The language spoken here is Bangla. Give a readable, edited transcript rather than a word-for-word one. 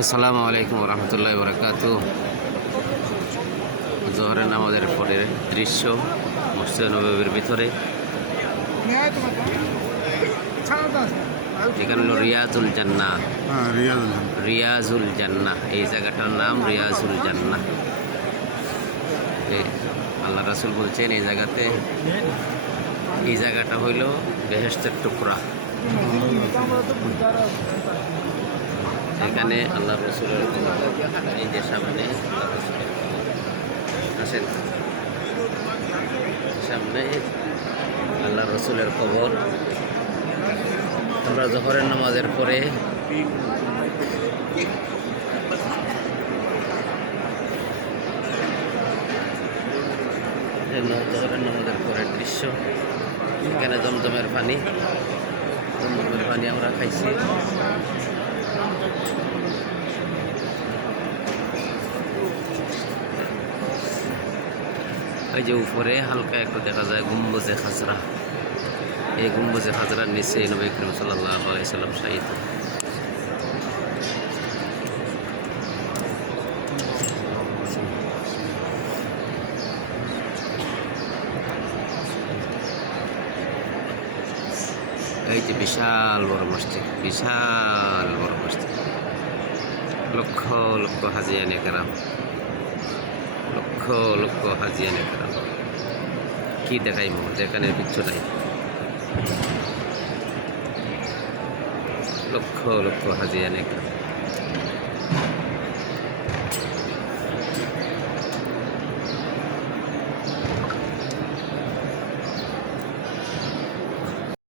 আসসালামু আলাইকুম রহমতুল্লাহ বরকাত। জোহরের নামাজের পরের দৃশ্য মসজিদ নববীর ভিতরে। এখানে হলো রিয়াজুল জান্নাহ। রিয়াজুল জান্নাহ, এই জায়গাটার নাম রিয়াজুল জান্নাহ। আল্লাহ রাসূল বলছেন এই জায়গাটা হইল বেহেশতের টুকরা। এখানে আল্লাহ রসুলের এই যে সামনে আসেন, সামনে আল্লাহ রসুলের কবর। আমরা জোহরের নামাজের পরে জোহরের নামাজের পরের দৃশ্য। এখানে জমজমের পানি আমরা খাইছি। এই যে উপরে হালকা একটু দেখা যায় গম্বুজে খাজরা। এই গম্বুজে খাজরার নিচে নবী করিম সাল্লাল্লাহু আলাইহি সাল্লাম শাহীদ। এই যে বিশাল বড় মসজিদ, বিশাল বড় মসজিদ। লক্ষ লক্ষ হাজিয়ানে কেরাম, লক্ষ লক্ষ হাজিয়ানে কেরাম। কি দেখাইব, যেখানে কিচ্ছু নাই। লক্ষ লক্ষ হাজিয়ানে কেরাম।